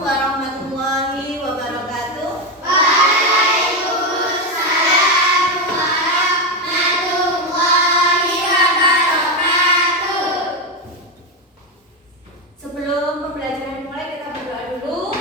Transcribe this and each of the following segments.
warahmatullahi wabarakatuh. Waalaikumsalam warahmatullahi wabarakatuh. Sebelum pembelajaran dimulai, kita berdoa dulu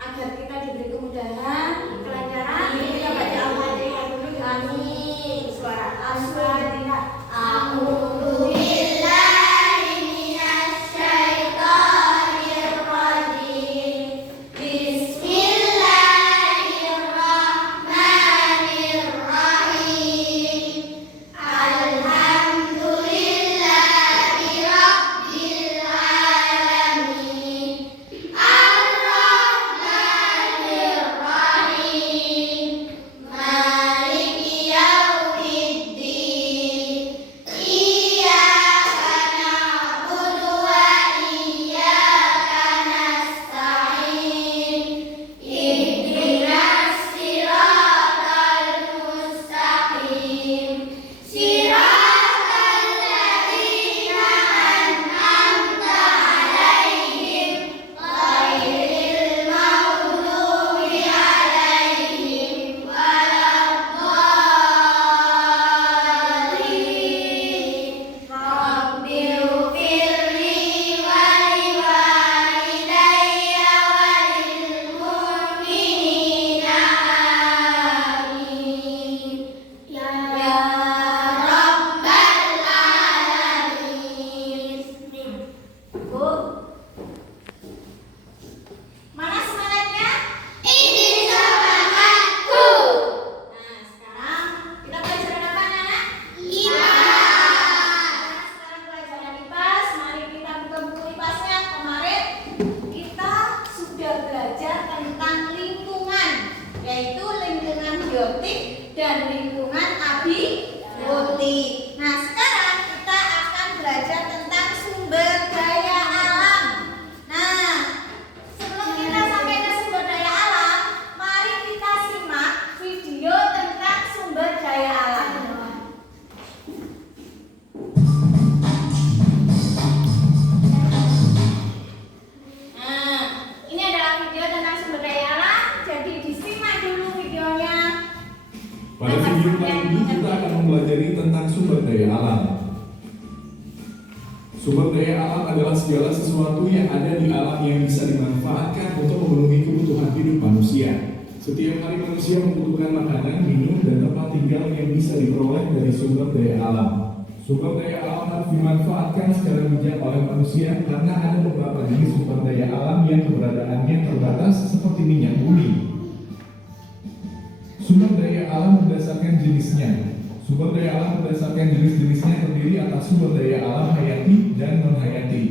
agar kita diberi kemudahan, kelancaran. Kita baca Al-Fatihah dulu. Amin. Suara Al-Fatihah. A'udzu billahi minasy syaithanir rajim. Bismillahirrahmanirrahim. Alhamdulillahi rabbil alamin. Ar-Rahmanir Rahim. Maliki yaumiddin. Iyyaka na'budu wa iyyaka nasta'in. Ihdinas siratal mustaqim. Siratal ladzina an'amta 'alaihim ghairil maghdubi 'alaihim waladdallin. Rabbighfirli wa liwalidayya wa lil mu'minina amin. Ya Rabbal alamin. Bu, mana semangatnya? Ini semangatku. Nah, sekarang kita pelajaran apa, anak-anak? Iya. Sekarang pelajaran IPAS. Mari kita buka buku IPAS-nya. Kemarin kita sudah belajar tentang lingkungan, yaitu lingkungan biotik dan lingkungan abiotik. Nah, sekarang kita akan belajar tentang sumber daya alam. Nah, sebelum kita sampai ke sumber daya alam, mari kita simak video tentang sumber daya alam. Nah, ini adalah video tentang sumber daya alam. Jadi disimak dulu videonya. Pada video kali ini kita akan mempelajari tentang sumber daya alam. Sumber daya alam adalah segala sesuatu yang ada di alam yang bisa dimanfaatkan untuk memenuhi kebutuhan hidup manusia. Setiap hari manusia membutuhkan makanan, minum, dan tempat tinggal yang bisa diperoleh dari sumber daya alam. Sumber daya alam harus dimanfaatkan secara bijak oleh manusia karena ada beberapa jenis sumber daya alam yang keberadaannya terbatas seperti minyak bumi. Sumber daya alam berdasarkan jenisnya. Sumber daya alam berdasarkan jenis-jenisnya terdiri atas sumber daya alam hayati dan non-hayati.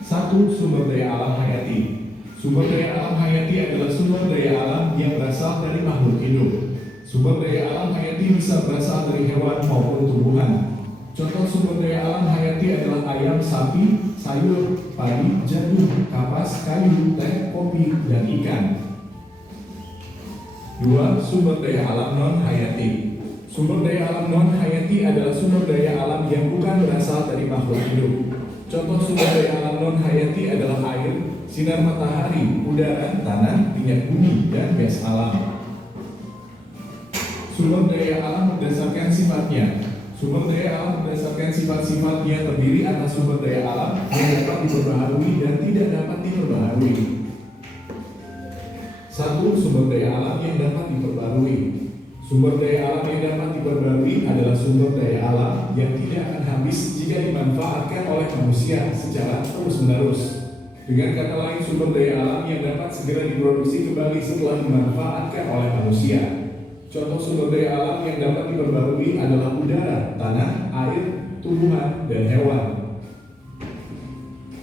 1. Sumber daya alam hayati. Sumber daya alam hayati adalah sumber daya alam yang berasal dari makhluk hidup. Sumber daya alam hayati bisa berasal dari hewan maupun tumbuhan. Contoh sumber daya alam hayati adalah ayam, sapi, sayur, padi, jagung, kapas, kayu, teh, kopi, dan ikan. 2. Sumber daya alam non-hayati. Sumber daya alam non-hayati adalah sumber daya alam yang bukan berasal dari makhluk hidup. Contoh sumber daya alam non-hayati adalah air, sinar matahari, udara, tanah, minyak bumi, dan gas alam. Sumber daya alam berdasarkan sifatnya. Sumber daya alam berdasarkan sifat-sifatnya terdiri atas sumber daya alam yang dapat diperbaharui dan tidak dapat diperbaharui. 1. Sumber daya alam yang dapat diperbarui. Sumber daya alam yang dapat diperbarui adalah sumber daya alam yang tidak akan habis jika dimanfaatkan oleh manusia secara terus-menerus. Dengan kata lain, sumber daya alam yang dapat segera diproduksi kembali setelah dimanfaatkan oleh manusia. Contoh sumber daya alam yang dapat diperbarui adalah udara, tanah, air, tumbuhan, dan hewan.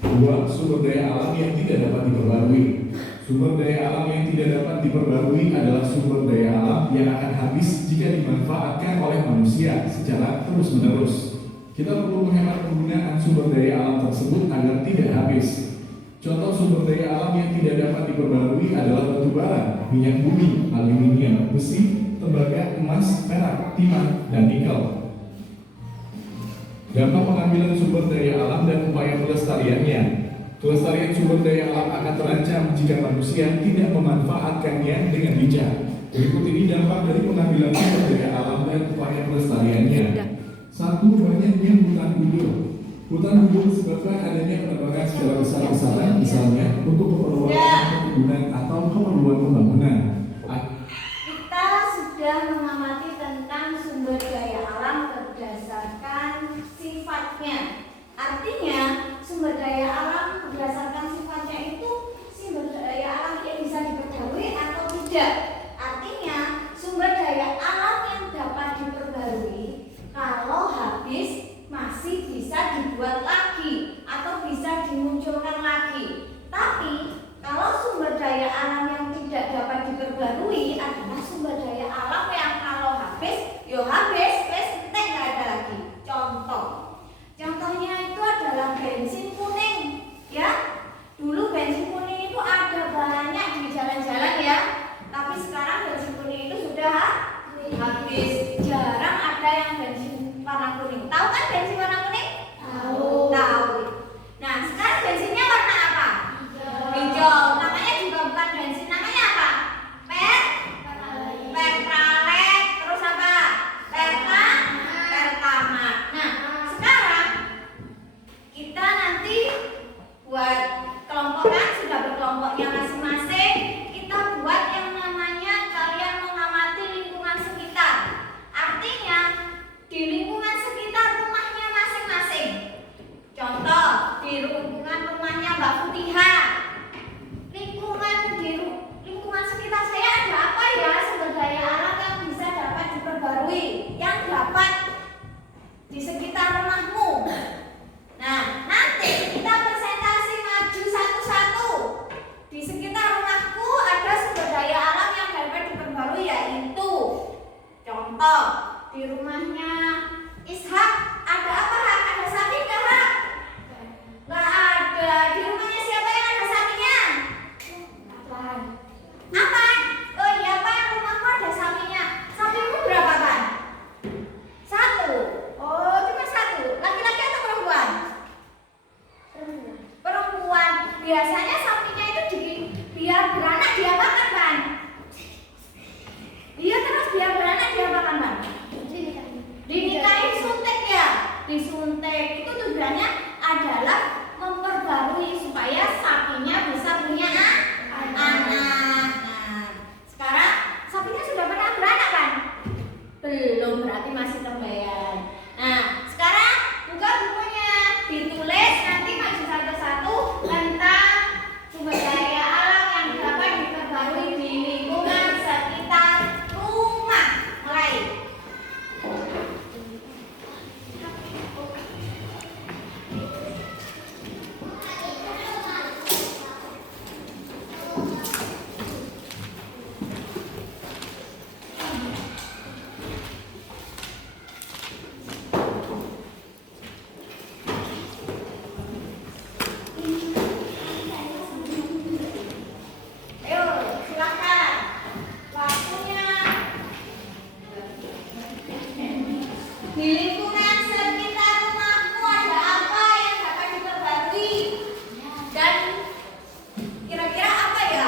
2. Sumber daya alam yang tidak dapat diperbarui. Sumber daya alam yang tidak dapat diperbarui adalah sumber daya alam yang akan habis jika dimanfaatkan oleh manusia secara terus-menerus. Kita perlu menghemat penggunaan sumber daya alam tersebut agar tidak habis. Contoh sumber daya alam yang tidak dapat diperbarui adalah batu bara, minyak bumi, aluminium, besi, tembaga, emas, perak, timah, dan nikel. Dampak pengambilan sumber daya alam dan upaya pelestariannya. Kelestarian sumber daya alam akan terancam jika manusia tidak memanfaatkannya dengan bijak. Berikut ini dampak dari pengambilan sumber daya alam dan upaya pelestariannya. 1. Banyaknya hutan gundul. Hutan gundul disebabkan adanya penebangan secara besar-besaran, misalnya untuk keperluan perkebunan atau keperluan pembangunan. Kita sudah mengamati tentang sumber daya alam berdasarkan sifatnya. Artinya, sumber daya alam berdasarkan sifatnya itu sumber daya alam ini bisa diperbarui atau tidak. Artinya, sumber daya alam yang dapat diperbarui kalau habis masih bisa dibuat lagi atau bisa dimunculkan lagi. Tapi kalau sumber daya alam yang tidak dapat diperbarui adalah sumber daya alam yang kalau habis, yo habis, nggak ada lagi. Contohnya itu adalah bensin kuning, ya. Dulu bensin kuning itu ada banyak di jalan-jalan ya, tapi sekarang bensin kuning itu sudah habis. Jarang ada yang bensin warna kuning. Tahu kan bensin warna kuning? Tahu. Nah, sekarang bensinnya warna apa? Hijau. Namanya juga bukan bensin, namanya apa? Pertalite. Terus apa? Pertamax. Nah, sekarang kita nanti buat kelompokan, sudah berkelompoknya masing-masing. Kita buat yang namanya kalian mengamati lingkungan sekitar. Artinya di lingkungan sekitar rumahnya masing-masing. Contoh, di lingkungan rumahnya Mbak Putihah. Lingkungan sekitar saya ada apa ya sumber daya alam yang bisa dapat diperbarui, yang dapat di sekitar rumahmu. Nah, nanti kita presentasi maju satu-satu. Di sekitar rumahku ada sumber daya alam yang dapat diperbarui, yaitu contoh di rumahnya Ishak ada apa? Ada sapi nggak, Hak? Nggak ada. Di rumahnya siapa yang ada sapinya? Apa? Oh iya Pak, rumahku ada sapinya. Sapimu berapa Pak? 1. Oh cuma 1. Laki-laki atau perempuan? Perempuan. Biasanya sapinya itu biar beranak diapakan Pak? Iya, terus biar beranak diapakan Pak? Dinikahi, suntik ya? Disuntik. Itu tujuannya adalah memperbarui supaya sapinya bisa punya anak. Nah, sekarang sapinya sudah pernah beranak kan? Belum, berarti masih tembayan. Nah, sekarang buka bukunya, ditulis nanti maju satu-satu tentang sumber daya alam yang dapat diperbarui di lingkungan sekitar rumah. Mulai. Ayo, silakan. Waktunya. Di lingkungan sekitar rumahmu ada apa yang dapat diperbarui? Dan kira-kira apa ya?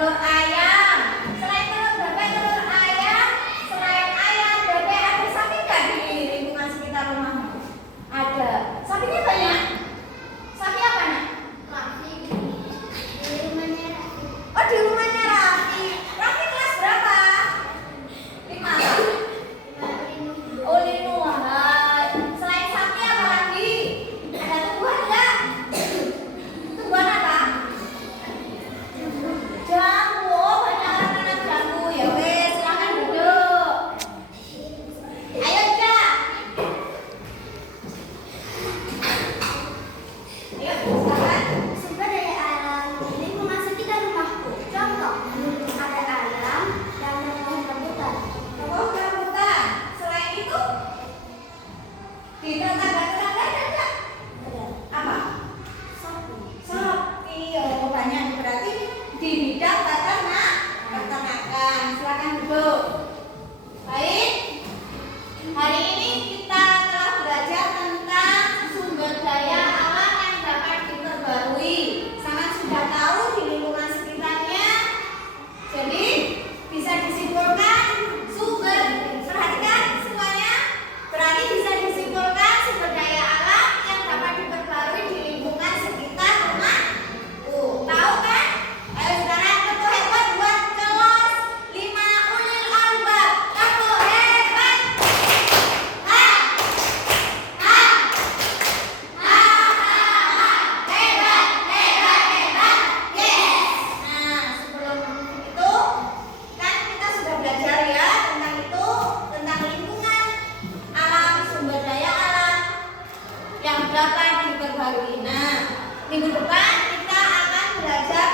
telur ayam. Selain telur bebek, telur ayam, selain ayam, bebek, ada sapi nggak di lingkungan sekitar rumahmu? Ada. Sapinya banyak? Sapi apa nak? Oh, di rumahnya Raffi. Raffi kelas berapa? 5. Oh, Linu. Selain sapi apa lagi? Ada tumbuhan nggak? Tumbuhan apa? Jambu. Oh, banyak orang nanam jambu. Ya wes, silakan duduk. Ayo Ca. Ayo silakan. Sumber daya alam di lingkungan sekitar rumahku. Contoh, ada alam dan pohon rambutan. Oh, rambutan. Selain itu, di tetangga-tetangga ada nggak? Ada Apa? sapi. Sapi. Oh, banyak berarti di bidang peternakan. Silakan duduk. Baik. Hari ini kita telah belajar tentang sumber daya alam yang dapat diperbarui. Sangat sudah tahu di lingkungan sekitarnya. Jadi bisa disimpulkan sumber, perhatikan semuanya. Berarti bisa disimpulkan sumber daya alam yang dapat diperbarui di lingkungan sekitar rumah. Tahu kan? Ayo sekarang tepuk hebat buat kelas 5 ulil albab. Tepuk hebat. Ha. Ha. Ha. Hebat, hebat, hebat. Yes. Nah, sebelum itu kan kita sudah belajar ya tentang itu, tentang lingkungan alam, sumber daya alam yang dapat diperbarui. Nah, minggu depan kita akan belajar